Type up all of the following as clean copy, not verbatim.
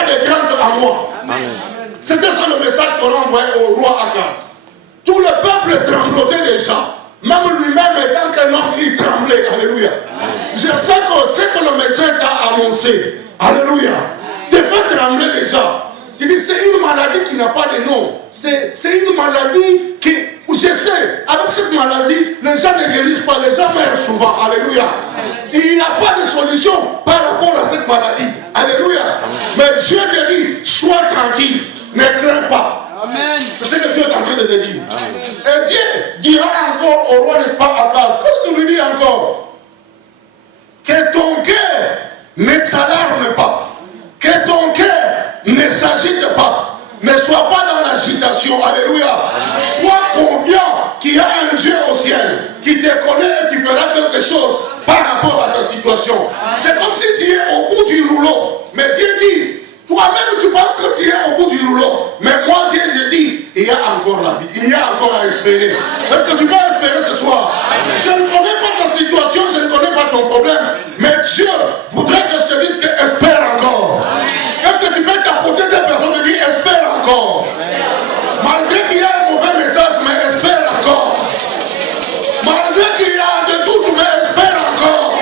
pas de crainte en moi. C'était ça le message qu'on envoyait au roi Akaz. Tout le peuple tremblotait déjà. Même lui-même étant qu'un homme, il tremblait. Alléluia. Je sais que ce que le médecin t'a annoncé, alléluia, te fait trembler déjà. Tu dis, c'est une maladie qui n'a pas de nom. C'est une maladie qui, je sais, avec cette maladie, les gens ne guérissent pas, les gens meurent souvent. Alléluia. Il n'y a pas de solution par rapport à cette maladie. Alléluia. Mais Dieu te dit, sois tranquille, ne crains pas. Amen. C'est ce que Dieu est en train de te dire. Et Dieu dira encore au roi, n'est-ce pas, Akaz, qu'est-ce qu'il lui dit encore? Que ton cœur ne s'alarme pas. Que ton cœur ne s'agite pas. Ne sois pas dans l'agitation. Alléluia. Sois confiant qu'il y a un Dieu au ciel qui te connaît et qui fera quelque chose par rapport à ta situation. C'est comme si tu es au bout du rouleau. Mais Dieu dit, toi-même tu penses que tu es au bout du rouleau. Mais moi Dieu te dit, il y a encore la vie. Il y a encore à espérer. Est-ce que tu vas espérer ce soir? Je ne connais pas ta situation, je ne connais pas ton problème. Mais Dieu voudrait que je te dise que espère encore. Est-ce que tu peux t'apporter des personnes et dire espère encore? Malgré qu'il y a un mauvais message, mais espère encore. Malgré qu'il y a des doutes, mais espère encore.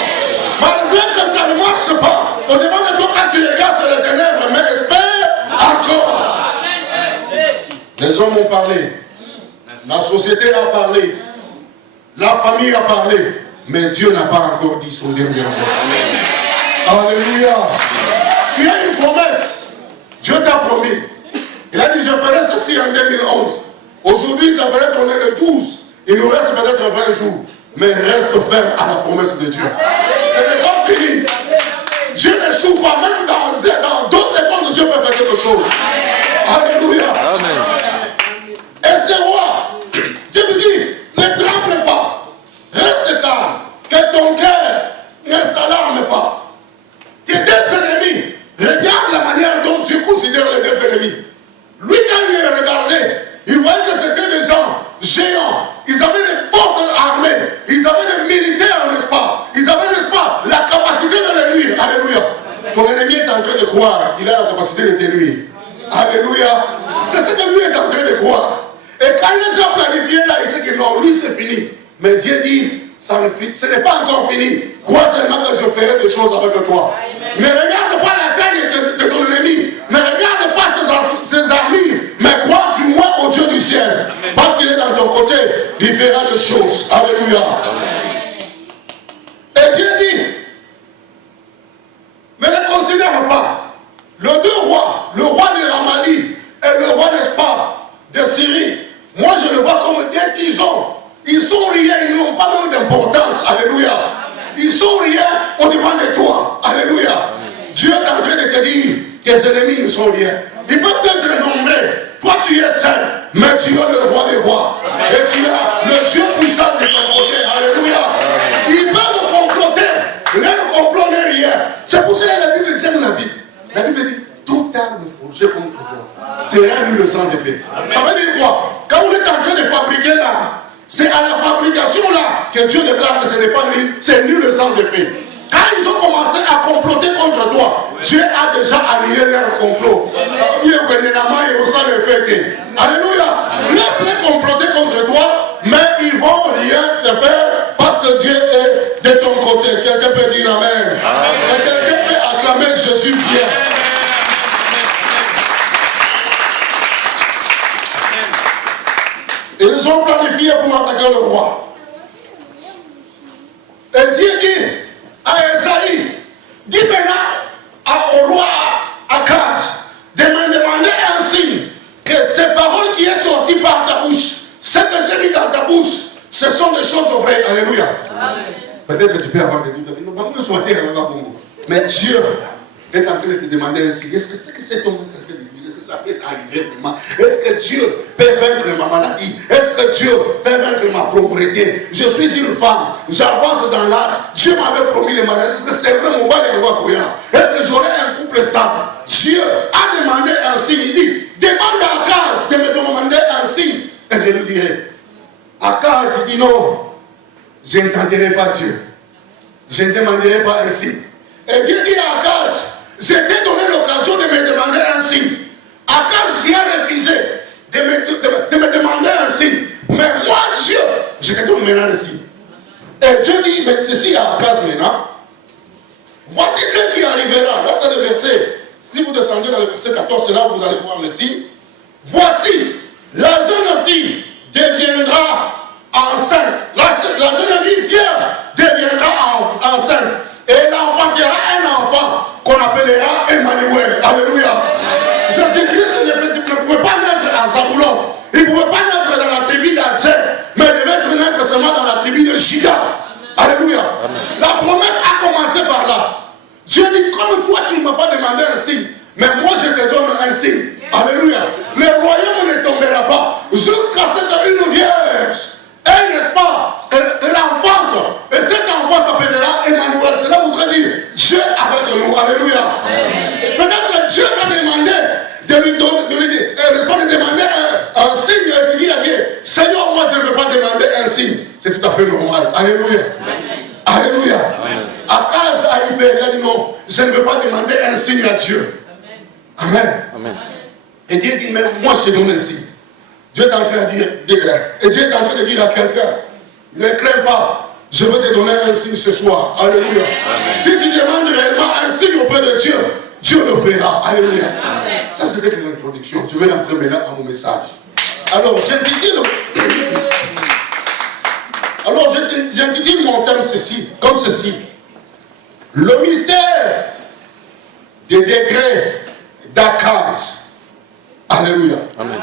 Malgré que ça ne marche pas, au devant de toi quand tu regardes sur les ténèbres, mais espère encore. Les hommes ont parlé, la société a parlé, la famille a parlé, mais Dieu n'a pas encore dit son dernier mot. Alléluia. Tu as une promesse. Dieu t'a promis. Il a dit, je ferai ceci en 2011. Aujourd'hui, ça va être, on est le 12. Il nous reste peut-être 20 jours. Mais reste ferme à la promesse de Dieu. Ce n'est pas fini. Dieu n'échoue pas. Même dans 2 secondes, Dieu peut faire quelque chose. Alléluia. Et ce roi, Dieu lui dit, ne tremble pas. Reste calme. Que ton cœur ne s'alarme pas. Tes 2 ennemis, regarde la manière dont Dieu considère les 2 ennemis. Lui, quand il les regardait, il voyait que c'était des gens géants. Ils avaient des fortes armées. Ils avaient des militaires, n'est-ce pas? Ils avaient, n'est-ce pas, la capacité de les nuire. Alléluia. Ton ennemi est en train de croire qu'il a la capacité de te nuire. Alléluia. C'est ce que lui est en train de croire. Et quand il a déjà planifié là, il sait que non, lui c'est fini. Mais Dieu dit, ce n'est pas encore fini. Crois seulement que je ferai des choses avec toi. Ne regarde pas la taille de ton ennemi. Ne regarde pas ses armures. Mais crois du moins au Dieu du ciel. Parce qu'il est dans ton côté, il fera des choses. Alléluia. Et Dieu dit, ne les considère pas. Les 2 rois, le roi de Ramali et le roi, n'est-ce pas, de Syrie. Moi je le vois comme des tisons. Ils sont rien, ils n'ont pas même d'importance. Alléluia. Ils sont rien au-devant de toi. Alléluia. Dieu est en train de te dire, tes ennemis ne sont rien. Ils peuvent être nombreux. Toi tu es seul, mais tu es le roi des rois. Et tu as le Dieu puissant de ton côté. Alléluia. Ils peuvent comploter. Leur complot n'est rien. C'est pour ça que la Bible, j'aime la Bible. La Bible dit, toute arme forgée contre toi sera nulle sans effet. Ça veut dire quoi? Quand on est en train de fabriquer là, c'est à la fabrication là que Dieu déclare que ce n'est pas nul, c'est nul sans effet. Quand ils ont commencé à comploter contre toi, Dieu a déjà annulé leur complot. Alléluia. Laisse-les comploter contre toi, mais ils ne vont rien te faire parce que Dieu est de ton côté. Quelqu'un peut dire amen. Et quelqu'un peut acclamer Jésus bien. Ils ont planifié pour attaquer le roi. Et Dieu dit à Esaïe, dis maintenant au roi Akaz de me demander un signe que ces paroles qui sont sorties par ta bouche, ce que j'ai mis dans ta bouche, ce sont des choses de vraies. Alléluia. Peut-être que tu peux avoir des doutes. Mais Dieu est en train de te demander un signe. Est-ce que c'est que cet homme est en train de dire que ça peut arriver vraiment? Est-ce que Dieu peut vaincre ma maladie? Est-ce que Dieu peut vaincre ma pauvreté? Je suis une femme, j'avance dans l'âge. Dieu m'avait promis les maladies. Est-ce que c'est vrai mon bas de voix? Est-ce que j'aurai un couple stable? Dieu a demandé un signe. Il dit, demande à Akaz de me demander un signe. Et je lui dirai. Akaz, il dit non, je ne tenterai pas Dieu. Je ne demanderai pas un signe. Et Dieu dit à Akaz, je t'ai donné l'occasion de me demander Akaz maintenant. Voici ce qui arrivera. Là, c'est le verset. Si vous descendez dans le verset 14, c'est là où vous allez voir le signe. Voici, la jeune fille deviendra enceinte. La jeune fille vierge deviendra enceinte. Et elle enfantera un enfant qu'on appellera Emmanuel. Alléluia. Jésus-Christ ne pouvait pas naître à Zaboulon. Il ne pouvait pas naître dans la tribu d'Azer, mais il devait naître seulement dans la tribu de Juda. Alléluia. La promesse a commencé par là. Dieu dit, comme toi tu ne m'as pas demandé un signe, mais moi je te donne un signe. Alléluia. Le royaume ne tombera pas jusqu'à ce qu'une vierge, elle, n'est-ce pas, elle enfante. Et cet enfant s'appellera Emmanuel. Cela voudrait dire Dieu avec nous. Alléluia. Peut-être Dieu t'a demandé de lui donner, n'est-ce pas, de demander un signe. Et tu dis à Dieu, Seigneur, moi je ne veux pas demander un signe. C'est tout à fait normal. Alléluia. Alléluia. Akaz a libéré, il a dit non, je ne veux pas demander un signe à Dieu. Amen. Amen. Et Dieu dit, mais moi je te donne un signe. Dieu est en train de dire, et Dieu est en train de dire à quelqu'un, ne crains pas, je vais te donner un signe ce soir. Alléluia. Amen. Si tu demandes réellement un signe auprès de Dieu, Dieu le fera. Alléluia. Amen. Ça c'était l'introduction. Je vais rentrer maintenant à mon message. Alors j'intitule mon thème ceci, comme ceci. Le mystère des degrés d'Akaz. Alléluia. Amen.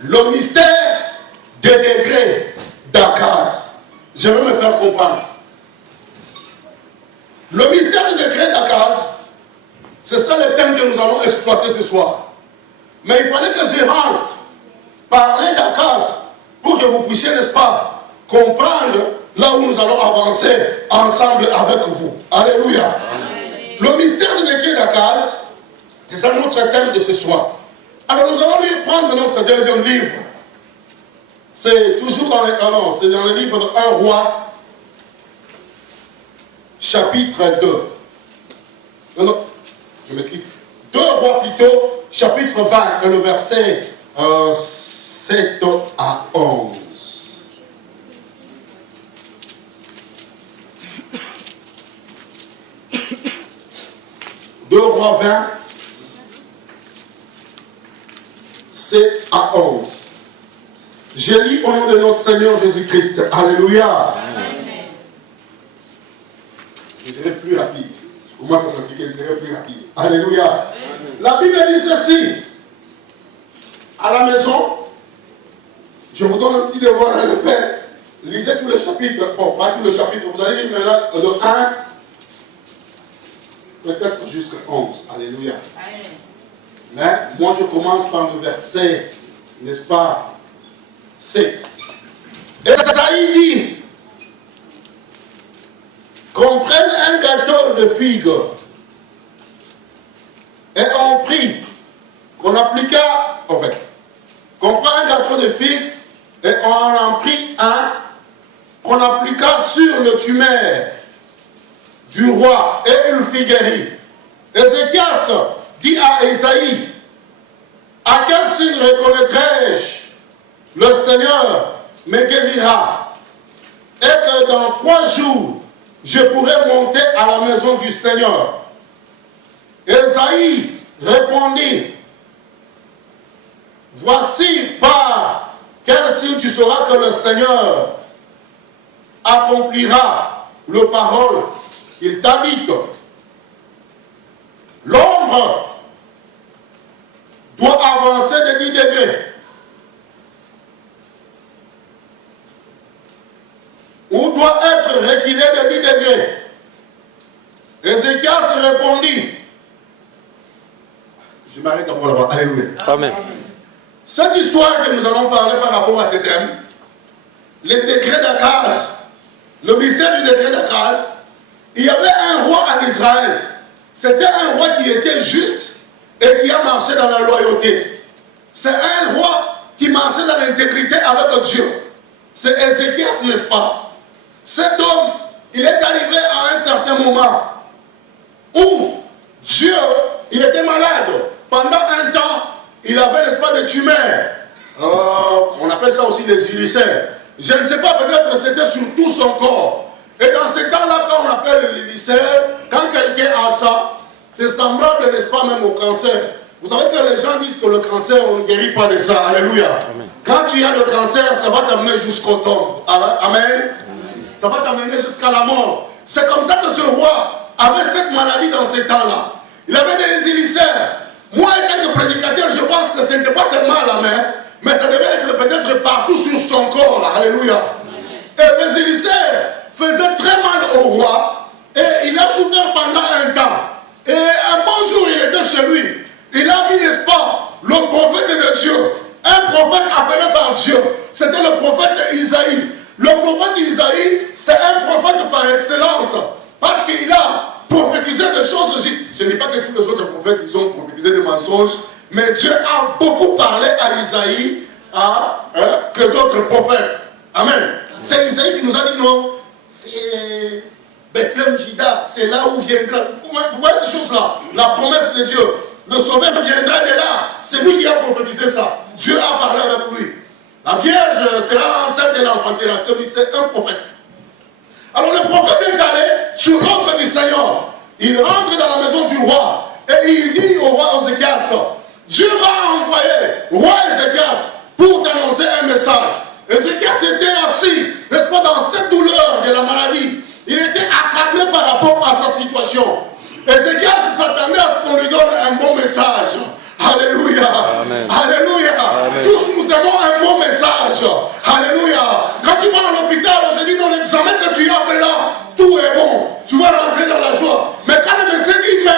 Le mystère des degrés d'Akaz. Je vais me faire comprendre. Le mystère des degrés d'Akaz, c'est ça le thème que nous allons exploiter ce soir. Mais il fallait que je rentre parler d'Akaz pour que vous puissiez, n'est-ce pas, comprendre là où nous allons avancer ensemble avec vous. Alléluia. Amen. Le mystère des degrés d'Akaz, c'est ça notre thème de ce soir. Alors nous allons prendre notre deuxième livre. C'est toujours dans c'est dans le livre de 1 roi, chapitre 2. Non, je m'explique. 2 rois plutôt, chapitre 20, et le verset 7 à 11. Deux rois 20, 7 à 11. Je lis au nom de notre Seigneur Jésus-Christ. Alléluia. Amen. Je serai plus rapide. Je commence à sentir que je serai plus rapide. Alléluia. Amen. La Bible dit ceci. À la maison, je vous donne un petit devoir à le faire. Lisez tous les chapitres. Bon, pas tous les chapitres. Vous allez lire maintenant de 1, peut-être jusqu'à 11. Alléluia. Amen. Mais moi je commence par le verset, n'est-ce pas, 7. Esaïe dit qu'on prenne un gâteau de figues et on prit, qu'on appliqua, en fait, qu'on prend un gâteau de figues et on en prit un, qu'on appliqua sur le tumeur du roi et il fit guérir. Ézéchias dit à Esaïe, à quel signe reconnaîtrai-je le Seigneur me guérira et que dans 3 jours je pourrai monter à la maison du Seigneur. Esaïe répondit, voici par quel signe tu sauras que le Seigneur accomplira le parole qu'il t'a dit. L'ombre doit avancer de 10 degrés. Ou doit être reculé de 10 degrés. Ézéchias répondit. Je m'arrête d'abord là-bas. Alléluia. Amen. Cette histoire que nous allons parler par rapport à ce thème, le décret d'Akaz, le mystère du décret d'Akaz, il y avait un roi en Israël. C'était un roi qui était juste et qui a marché dans la loyauté. C'est un roi qui marchait dans l'intégrité avec Dieu. C'est Ézéchias, n'est-ce pas? Cet homme, il est arrivé à un certain moment où Dieu, il était malade. Pendant un temps, il avait, n'est-ce pas, des tumeurs. On appelle ça aussi des ulcères. Je ne sais pas, peut-être c'était sur tout son corps. Et dans ce temps-là, quand on appelle l'Élysée, quand quelqu'un a ça, c'est semblable, n'est-ce pas, même au cancer. Vous savez que les gens disent que le cancer, on ne guérit pas de ça. Alléluia. Amen. Quand tu as le cancer, ça va t'amener jusqu'au tombe. Amen. Amen. Ça va t'amener jusqu'à la mort. C'est comme ça que ce roi avait cette maladie dans ces temps-là. Il avait des ulcères. Moi, étant que prédicateur, je pense que ce n'était pas seulement à la main, mais ça devait être peut-être partout sur son corps. Alléluia. Et les ulcères faisaient très mal au roi. Et il a souffert pendant un temps. Et un bon jour, il était chez lui. Il a vu, n'est-ce pas, le prophète de Dieu. Un prophète appelé par Dieu. C'était le prophète Isaïe. Le prophète Isaïe, c'est un prophète par excellence. Parce qu'il a prophétisé des choses justes. Je ne dis pas que tous les autres prophètes, ils ont prophétisé des mensonges. Mais Dieu a beaucoup parlé à Isaïe que d'autres prophètes. Amen. C'est Isaïe qui nous a dit non. C'est Bethléem, Juda, c'est là où viendra. Vous voyez ces choses-là. La promesse de Dieu. Le sauveur viendra de là. C'est lui qui a prophétisé ça. Dieu a parlé avec lui. La Vierge sera enceinte et l'enfantera. C'est un prophète. Alors le prophète est allé sur l'ordre du Seigneur. Il rentre dans la maison du roi. Et il dit au roi Ézéchias, Dieu va envoyer roi Ézéchias pour t'annoncer un message. Ézéchias était assis, n'est-ce pas, dans cette douleur de la maladie. Il était accablé par rapport à sa situation. Ézéchias s'attendait à ce qu'on lui donne un bon message. Alléluia. Amen. Alléluia. Amen. Tous nous aimons un bon message. Alléluia. Quand tu vas à l'hôpital, on te dit dans l'examen que tu as fait là, tout est bon. Tu vas rentrer dans la joie. Mais quand le médecin dit, mais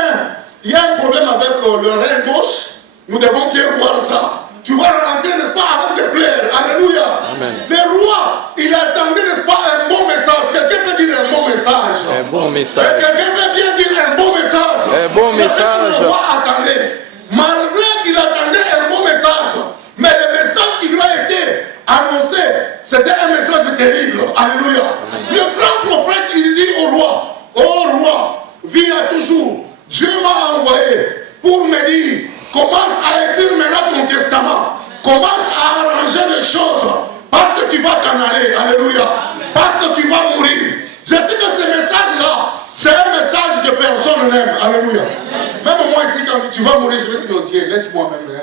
il y a un problème avec le rein gauche, nous devons bien voir ça. Tu vas rentrer, n'est-ce pas, avec des plaies. Alléluia. Amen. Le roi, il attendait, n'est-ce pas, un bon message. Quelqu'un peut dire un bon message. Un bon message. Quelqu'un peut bien dire un bon message. Un bon message. Le roi attendait. Malgré qu'il attendait un bon message, mais le message qui lui a été annoncé, c'était un message terrible. Alléluia. Amen. Le grand prophète, il dit au roi, ô roi, vis à toujours. Dieu m'a envoyé pour me dire, commence à écrire maintenant ton testament. Commence à arranger les choses. Parce que tu vas t'en aller. Alléluia. Parce que tu vas mourir. Je sais que ce message-là, c'est un message que personne n'aime. Alléluia. Même moi ici, quand tu vas mourir, je vais te dire, Dieu, laisse-moi même.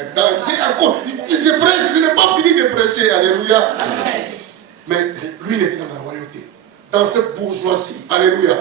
Je prêche, je n'ai pas fini de prêcher. Alléluia. Mais lui, il était dans la royauté. Dans cette bourgeoisie. Alléluia.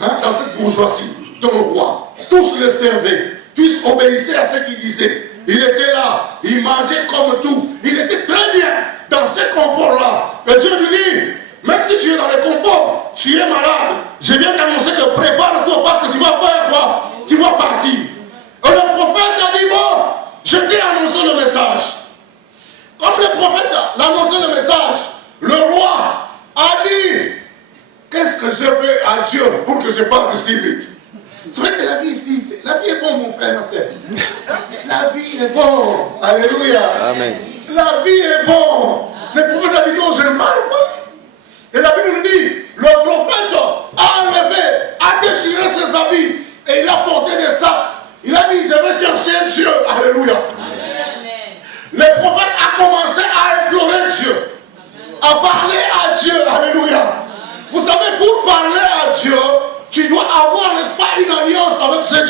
Hein? Dans cette bourgeoisie, ton roi, tous le servaient. Tous obéissaient à ce qu'il disait. Il était là, il mangeait comme tout. Il était très bien dans ce confort-là. Et Dieu lui dit, même si tu es dans le confort, tu es malade. Je viens t'annoncer que prépare-toi parce que tu vas faire quoi? Tu vas partir. Et le prophète a dit, bon, je t'ai annoncé le message. Comme le prophète a annoncé le message, le roi a dit, qu'est-ce que je fais à Dieu pour que je parte si vite? C'est vrai que la vie ici, la vie est bonne, mon frère, ma soeur. La vie est bonne. Alléluia. Amen. La vie est bonne. Le prophète a dit, non, je ne parle pas. Et la Bible nous dit, le prophète a enlevé, a déchiré ses habits et il a porté des sacs. Il a dit, je vais chercher Dieu. Alléluia. Amen. Le prophète a commencé à implorer Dieu, à parler à Dieu. Alléluia. Vous savez, pour parler à Dieu, tu dois avoir, n'est-ce pas, une alliance avec ce Dieu.